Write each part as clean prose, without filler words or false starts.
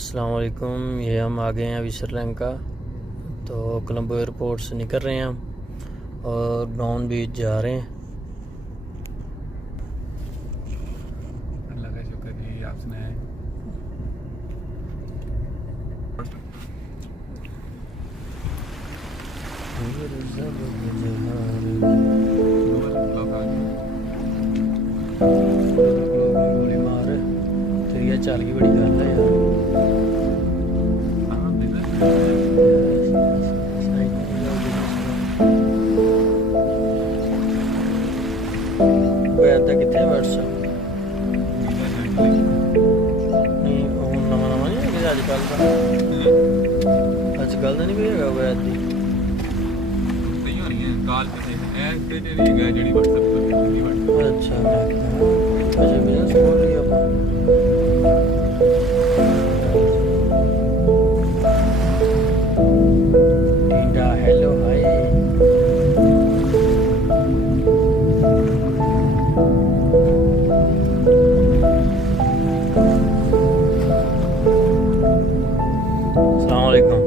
अस्सलाम वालेकुम। ये हम आ गए हैं अभी श्रीलंका। तो कोलंबो एयरपोर्ट से निकल रहे हैं हम और ब्राउन बीच जा रहे हैं। अल्लाह का शुक्र जी, आप सुनाएं। गोली मार तेरी चाल की बड़ी गल है यार। हाँ, बिजनेस बैठता कितने व्हाट्सएप नहीं नवा नवा नहीं है कि अजकल का अजकल का नहीं कोई है बैठ दी सही होनी है कॉल पे ऐसे तेरी गई जड़ी WhatsApp पे होगी WhatsApp। अच्छा मैं अच्छा बिजनेस खोल लिया अपन। टीडा हेलो हाय। अस्सलाम वालेकुम।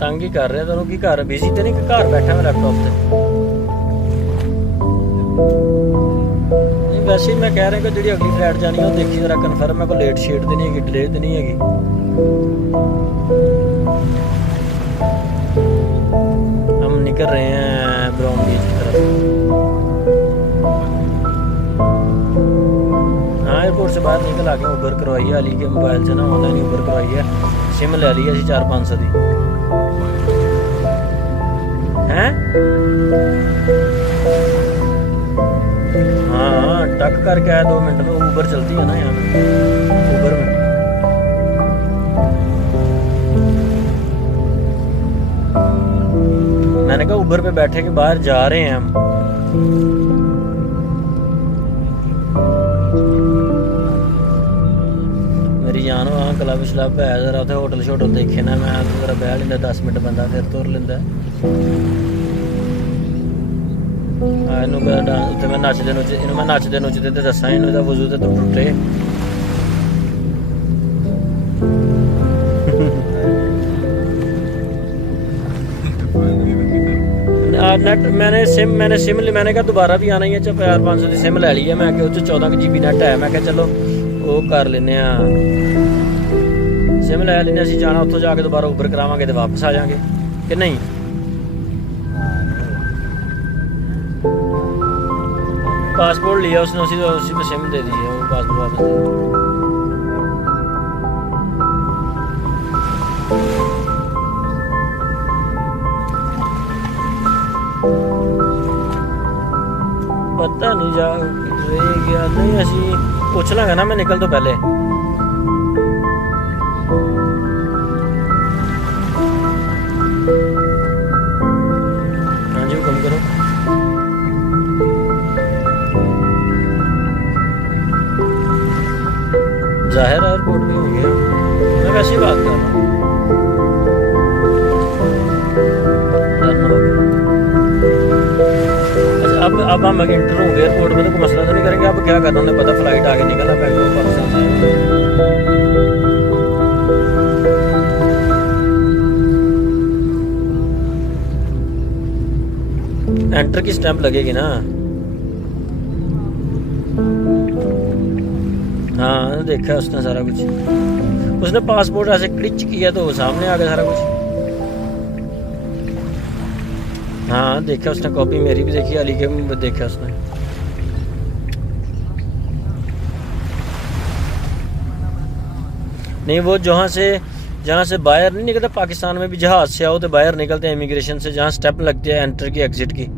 तंग ही कर रहे तैਨੂੰ ਕੀ ਘਰ ਬਿਜ਼ੀ ਤੇ ਨਹੀਂ ਕਿ ਘਰ ਬੈਠਾ ਮੈਂ ਲੈਪਟਾਪ ਤੇ नहीं वैसे ही मैं कह रहा कि जी अगली फ्लाइट जानी है वो देखी जरा कन्फर्म है कोई लेट शेट तो नहीं हैगी डिले तो नहीं हैगी। हम निकल रहे हैं ब्राउन बीच की तरफ। हाँ एयरपोर्ट से बाहर निकल आके उबर करवाई है अली के मोबाइल से ना ऑनलाइन उबर करवाई है। सिम ले ली है 400-500 की हैं। हाँ टक करके आया 2 मिनट में उबर चलती है ना यहाँ पे उबर में। मैंने कहा उबर पे बैठे के बाहर जा रहे हैं हम। मेरी जान वहाँ क्लब शलब है जरा उत्थे होटल शोटल देखे ना मैं जरा बह लेंदा 10 मिनट बंदा फिर तुर लेंदा। ਇਹਨੂੰ ਕਹਿੰਦਾ ਉੱਤੇ ਮੈਂ ਨੱਚਦੇ ਨੁੱਚਦੇ ਤੇ ਦੱਸਾਂ ਇਹਨੂੰ ਇਹਦਾ ਵਜ਼ੂ ਤੇ ਟੁੱਟੇ। नेट मैंने सिम ली मैंने कहा दोबारा भी आना ही है 400-500 की सिम ले ली है मैं कि 14 GB नेट है मैं क्या चलो वो कर लेने सिम ले लेने ਅਸੀਂ जाना ਉੱਥੋਂ ਜਾ ਕੇ दोबारा उबर करावांगे तो वापस आ जाएंगे कि नहीं। पासपोर्ट लिया उसने उसी पे सिम दे दी है वो पासपोर्ट वापस दे दिया। पता नहीं जा रह गया नहीं असी पूछ लांगे ना मैं निकल तो पहले। हाँ जी हुक्म करो। जाहिर एयरपोर्ट भी हो गया मैं वैसे ही बात कर रहा हूँ। अच्छा अब हम इंटर होंगे एयरपोर्ट में तो कोई मसला तो नहीं करेंगे। अब क्या करना उन्हें पता फ्लाइट आगे निकला बैंगलोर पाकिस्तान से। एंटर की स्टैंप लगेगी ना। हाँ देखा उसने सारा कुछ उसने पासपोर्ट ऐसे क्लिच किया तो सामने आ गया सारा कुछ। हाँ देखा उसने कॉपी मेरी भी देखी अली के भी देखा उसने। नहीं वो जहाँ से बाहर नहीं निकलता पाकिस्तान में भी जहाज से आओ तो बाहर निकलते हैं इमिग्रेशन से जहाँ स्टेप लगती है एंटर की एग्जिट की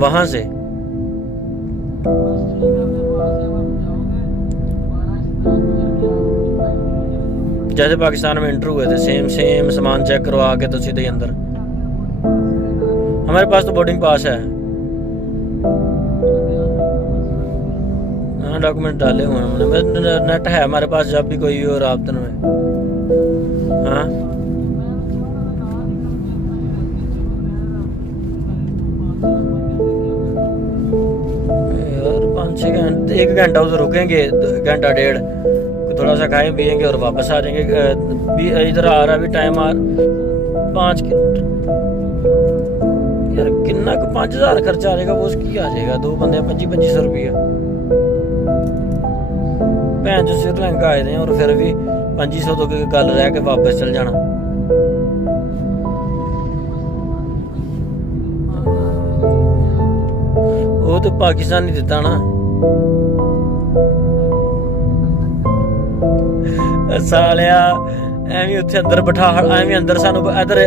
वहाँ से। जैसे पाकिस्तान में इंटर हुए थे सेम सामान चेक करवा के तो सीधे अंदर। हमारे पास तो बोर्डिंग पास है। हाँ डॉक्यूमेंट डाले हुए हैं हमने नेट है हमारे पास जब भी कोई हो राब्ते में। हाँ यार 5-6 घंटे 1 घंटा उधर रुकेंगे, घंटा डेढ़, थोड़ा सा खाएं पियेंगे और वापस आ जाएंगे। इधर आ रहा भी टाइम आ 5 यार किन्ना को 5000 खर्चा आ जाएगा, वो उसकी आ जाएगा 2 बंदे 2500 रुपया। भैन जो श्रीलंका आए थे और फिर भी 2500 तो गल रह के वापस चल जाना। वो तो पाकिस्तान नहीं दिता ना सालिया, ਐਵੇਂ ਉੱਥੇ ਅੰਦਰ ਬਿਠਾ, ਐਵੇਂ ਅੰਦਰ ਸਾਨੂੰ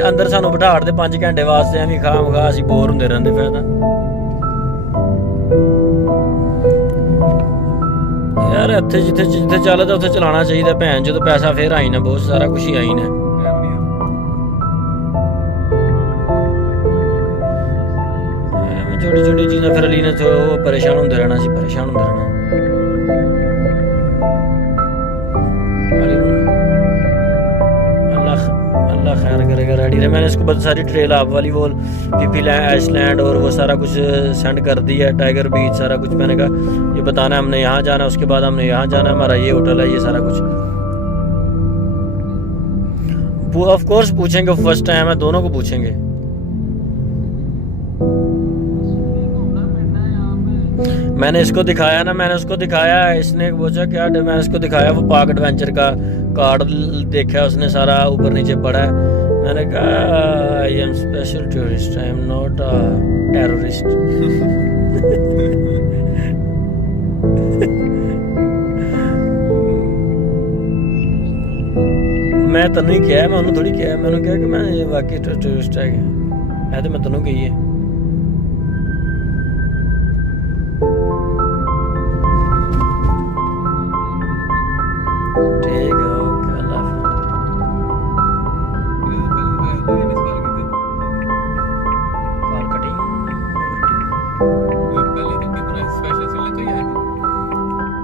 ਅੰਦਰ ਸਾਨੂੰ ਬਿਠਾ ਹੜਦੇ 5 ਘੰਟੇ ਵਾਸਤੇ, ਐਵੇਂ ਖਾਮ ਖਾ ਅਸੀਂ ਬੋਰ ਹੁੰਦੇ ਰਹਿੰਦੇ ਫਿਰ ਤਾਂ। ਯਾਰ ਇੱਥੇ ਜਿੱਥੇ ਚੱਲਦਾ ਉੱਥੇ ਚਲਾਉਣਾ ਚਾਹੀਦਾ ਭੈਣ, ਜਦੋਂ ਪੈਸਾ ਫੇਰ ਆਈ ਨਾ, ਬਹੁਤ ਸਾਰਾ ਕੁਛ ਹੀ ਆਈ ਨਾ। ਐਵੇਂ ਛੋਟੀ ਛੋਟੀ ਚੀਜ਼ਾਂ ਫਿਰ ਅਲੀ ਨੇ ਉਹ ਪਰੇਸ਼ਾਨ ਹੁੰਦੇ ਰਹਿਣਾ, ਸੀ ਪਰੇਸ਼ਾਨ ਹੁੰਦੇ ਰਹਿਣਾ। अल्लाह खैर करेगा। रेडी रहे, मैंने इसको बहुत सारी ट्रेल आप वाली वो पीपी आइसलैंड और वो सारा कुछ सेंड कर दिया, टाइगर बीच सारा कुछ। मैंने कहा ये बताना है हमने यहाँ जाना है, उसके बाद हमने यहाँ जाना है, हमारा ये होटल है, ये सारा कुछ ऑफ कोर्स पूछेंगे। फर्स्ट टाइम है, दोनों को पूछेंगे। मैंने इसको दिखाया ना, मैंने उसको दिखाया, इसने पूछा क्या, मैंने इसको दिखाया वो पार्क एडवेंचर का कार्ड देखा, उसने सारा ऊपर नीचे पढ़ा है। मैंने कहा I am special tourist, I am not a terrorist. मैं तेन ही किया, मैं उन्होंने थोड़ी किया, मैंने कहा कि मैं वाकई टूरिस्ट है, तो मैं तेनों कही है।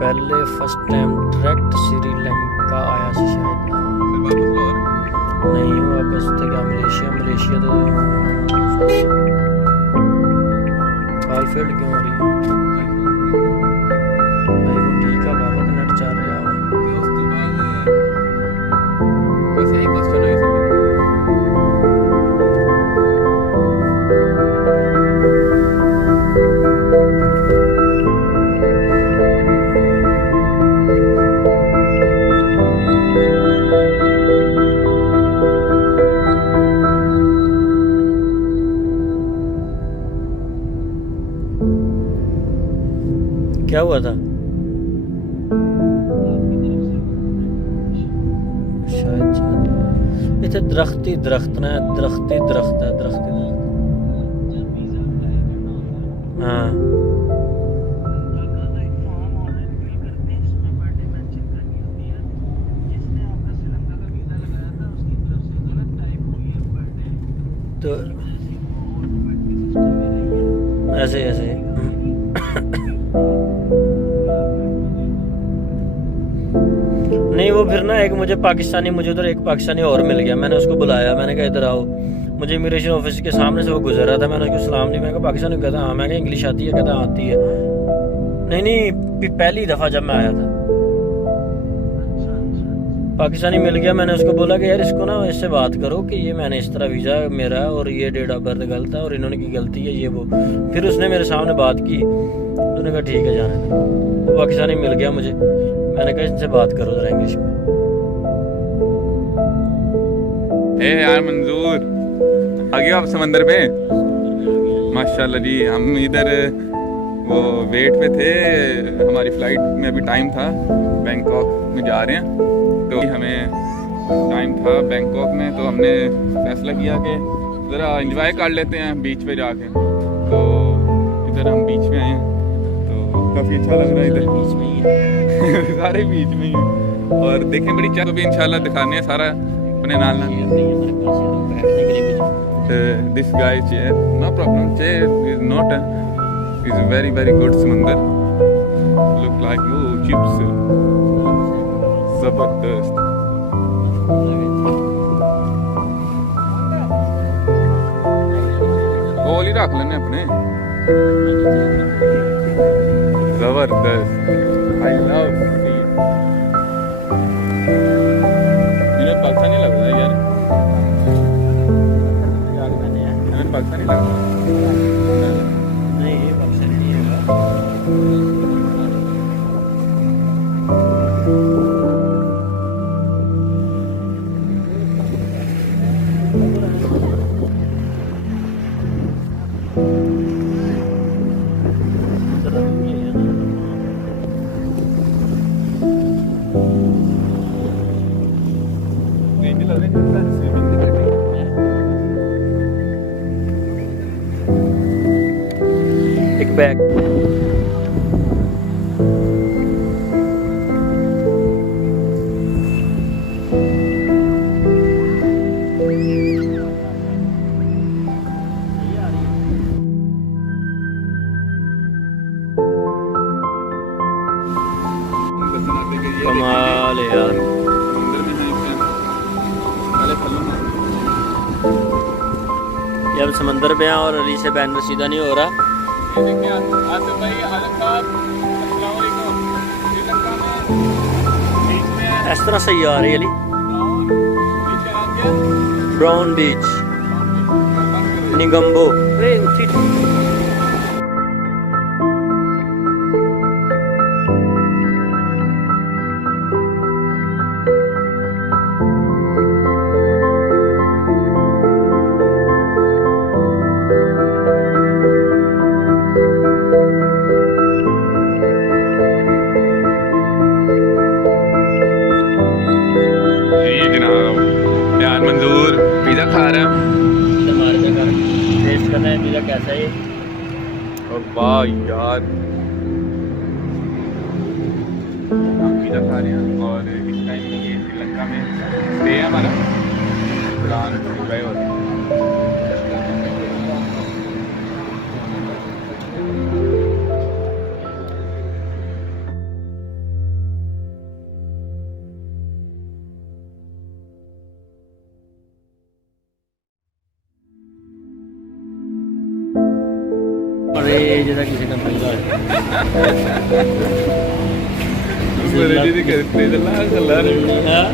पहले फर्स्ट टाइम डायरेक्ट श्रीलंका आया सी शायद, नहीं वापस तो गया मलेशिया तो कॉल फेल्ड क्यों हो रही है? भाई वो ठीक है बाबा का नेट चल रहा है। बस यही क्वेश्चन है सब। क्या हुआ था? शायद इतने दरख्ती दरख्त ना, दरख्ती दरख्त है, दरख्ती दरख्त। हाँ तो ऐसे ऐसे नहीं, वो फिर ना एक मुझे उधर एक पाकिस्तानी और मिल गया। मैंने उसको बुलाया, मैंने कहा इधर आओ। मुझे इमिग्रेशन ऑफिस के सामने से वो गुजर रहा था, मैंने उसको सलाम नहीं, मैं कहा पाकिस्तानी, कहता हाँ, मैं कहा इंग्लिश आती है, कहता आती है। नहीं पहली दफ़ा जब मैं आया था पाकिस्तानी मिल गया। मैंने उसको बोला कि यार इसको ना इससे बात करो कि ये मैंने इस तरह वीज़ा मेरा और ये डेट ऑफ बर्थ गलत है और इन्होंने की गलती है ये वो। फिर उसने मेरे सामने बात की, उसने कहा ठीक है जाने दो। वो पाकिस्तानी मिल गया मुझे, मैंने कहा इनसे बात करो जरा इंग्लिश में। यार मंजूर आ गए आप समंदर पे? माशाल्लाह जी। हम इधर वो वेट पे थे, हमारी फ्लाइट में अभी टाइम था, बैंकॉक में जा रहे हैं तो हमें टाइम था बैंकॉक में, तो हमने फैसला किया कि ज़रा एंजॉय कर लेते हैं बीच पे जाके। तो इधर हम बीच में आए हैं तो काफ़ी अच्छा लग रहा है इधर बीच में ही सारे बीच में ही। और देखें बड़ी चाह भी इंशाल्लाह दिखाने हैं सारा अपने नाल ना। This guy chair no problem, chair is not is very very good. समंदर लुक लाइक वो चिप्स जबरदस्त। गोल ही रख लेने अपने जबरदस्त। I love seat. इन्हें पाकिस्तानी लग रहा है यार, इन्हें पाकिस्तानी लग रहा है। नहीं ये पाकिस्तानी नहीं होगा। नहीं लग रहा है स्विमिंग भी करनी है। एक बैग कमाल है यार। मंदिर में है इसे पहले फलों में ये अब समंदर पे हैं और अली से बैनर सीधा नहीं हो रहा। ये देखिए आसिफ भाई आलम साहब अस्सलाम वालेकुम। श्रीलंका में बीच में इस तरह सही आ रही है अली। बीच का नाम क्या है? ब्राउन बीच निगम्बो। अरे उठी जी जनाब यार मंजूर पिज़्ज़ा खा रहे हैं। हमारे जगह टेस्ट करना है पिज़्ज़ा कैसा है। और वाह यार हम पिज़्ज़ा खा रहे हैं और इस टाइम में ये श्रीलंका में स्टे है हमारा कुरान गए होते हैं। अरे जरा किसी का पंगा है। मेरे जी दी करते चला चला हाँ?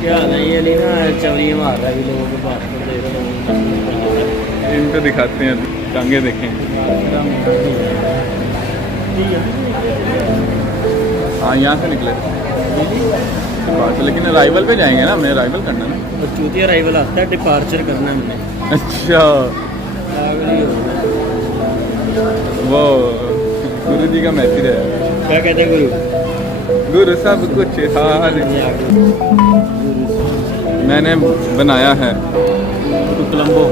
क्या नहीं अली ना चवरी मार रहा है अभी लोगों को बात कर दे रहा है। इनको दिखाते हैं टांगे देखें। हाँ यहाँ से निकले बात है, लेकिन अराइवल पे जाएंगे ना, हमें अराइवल करना ना। और चूतिया अराइवल आता है, डिपार्चर करना है हमने। अच्छा वो गुरु जी का मैसेज है। क्या कहते हैं गुरु? गुरु सब कुछ हार मैंने बनाया है। Colombo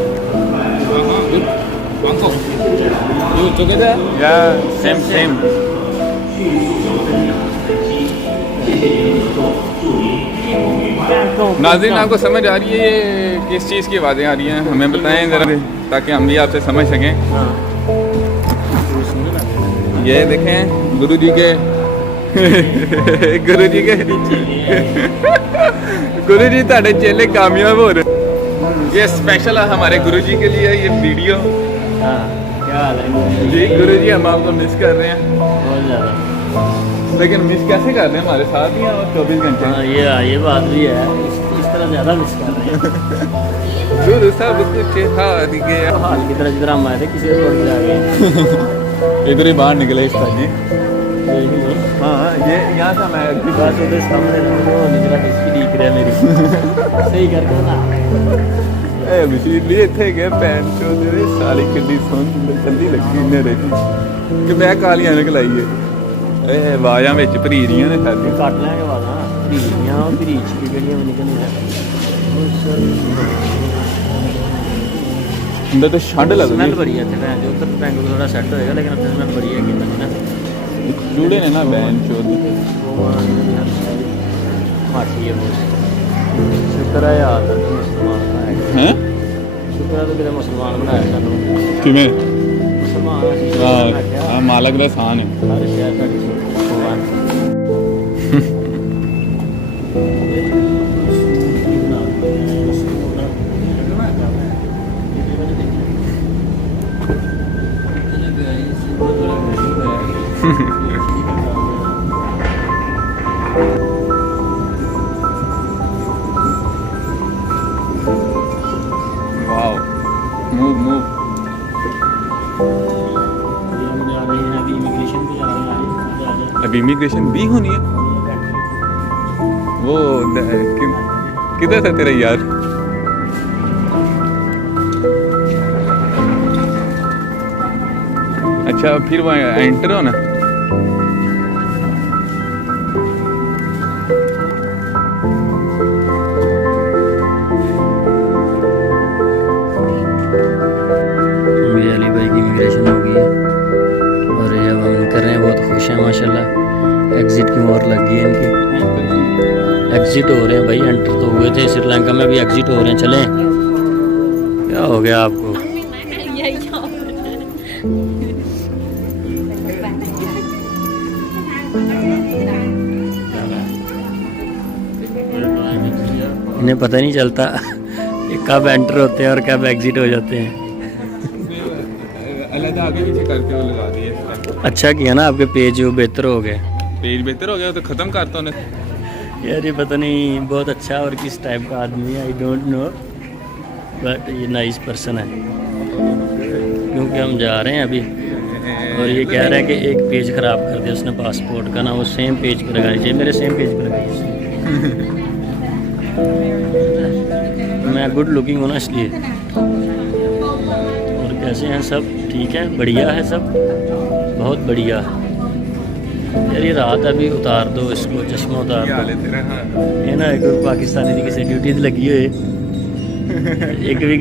You together? या सेम सेम। नाज़रीन आपको समझ आ रही है ये किस चीज़ की आवाज़ें आ रही हैं, हमें बताएं ज़रा ताकि हम भी आपसे समझ सकें। हाँ। ये देखें गुरु जी के गुरु जी के गुरु जी ताड़े चेले कामयाब हो रहे। ये स्पेशल है हमारे गुरु जी के लिए ये वीडियो। हाँ, क्या हाल है? जी गुरु जी हम आपको मिस कर रहे हैं, बहुत ज़्यादा। लेकिन मिस कैसे कर रहे हैं, हमारे साथ ही हैं और 24 घंटे। हाँ ये बात भी है, इस तरह ज़्यादा मिस कर रहे हैं। गुरु सब कुछ हार गया। हाल की तरह जिधर हम आए थे किसी और आ गए। इधर ही बाहर निकले इस जी। हाँ ये यहाँ से मैं बस उधर सामने निकला किसकी दिख रहा है मेरी। सही करके ना ए मशीन लिए थे गए पैन चो तेरे सारी किड्डी सोन जल्दी लगी ने देखी कि मैं कालियां निकलाई है। ए वाया विच भरीरियां ने साडी ਕੱਟ ਲੈਣਗੇ ਬਾਅਦ ਹਾਂ ਭਰੀਆਂ ਭਰੀਚ ਵੀ ਜਿਹੜੀਆਂ ਨਿਕਲਣੀਆਂ अंदर तो ठंड लग ਸਮੈਲ रही है। ਬੜੀ ਹੈ ਇੱਥੇ ਭੈਣ ਜੋ ਉੱਧਰ ਬੈਂਗਲੌਰ ਥੋੜਾ ਸੈੱਟ ਹੋਏਗਾ ਲੇਕਿन ਉੱਥੇ ਸਮੈਲ ਬੜੀ ਹੈਗੀ ਨਾ जूड़े ने ना बैन चो ਮਾਠੀ ਹੈ ਬਹੁਤ ਸ਼ੁਕਰ ਹੈ ਯਾਰ ਮੁਸਲਮਾਨ ਬਣਾਇਆ हैं ਸ਼ੁਕਰ ਹੈ ਤੂੰ ਕਿਤੇ ਮੁਸਲਮਾਨ ਬਣਾਇਆ ਸਾਨੂੰ किवें ਮੁਸਲਮਾਨ ਅਸੀਂ हां मालक दा शान है। हर शहर साਡੀ भगवान अभी इमिग्रेशन भी होनी है। वो किधर था तेरा यार? अच्छा फिर वो एंटर हो ना। मेरे अली भाई की इमिग्रेशन हो गई है और ये अब हम कर रहे हैं, बहुत खुश हैं माशाल्लाह। एग्ज़िट की मोहर लग गई है इनकी, एग्ज़िट हो रहे हैं भाई। एंटर तो हुए थे श्रीलंका में, अभी एग्ज़िट हो रहे हैं। चलें, क्या हो गया आपको? इन्हें पता नहीं चलता कि कब एंटर होते हैं और कब एग्ज़िट हो जाते हैं। अलग आगे पीछे करके वो लगा दिए। अच्छा किया ना, आपके पेज वो बेहतर हो गए। पेज बेहतर हो गया तो ख़त्म करता हूँ। यार ये पता नहीं बहुत अच्छा और किस टाइप का आदमी है, आई डोंट नो, बट ये नाइस पर्सन है। क्योंकि हम जा रहे हैं अभी और ये कह रहा है कि एक पेज ख़राब कर दिया उसने पासपोर्ट का ना, वो सेम पेज पर लगानी चाहिए, मेरे सेम पेज पर लगाइए। मैं गुड लुकिंग हूँ ना इसलिए। और कैसे हैं सब? ठीक है, बढ़िया है सब, बहुत बढ़िया। यार ये रात अभी उतार दो इसको, चश्मा उतार दो। ये ना एक पाकिस्तानी की किसी ड्यूटी लगी हुई एक भी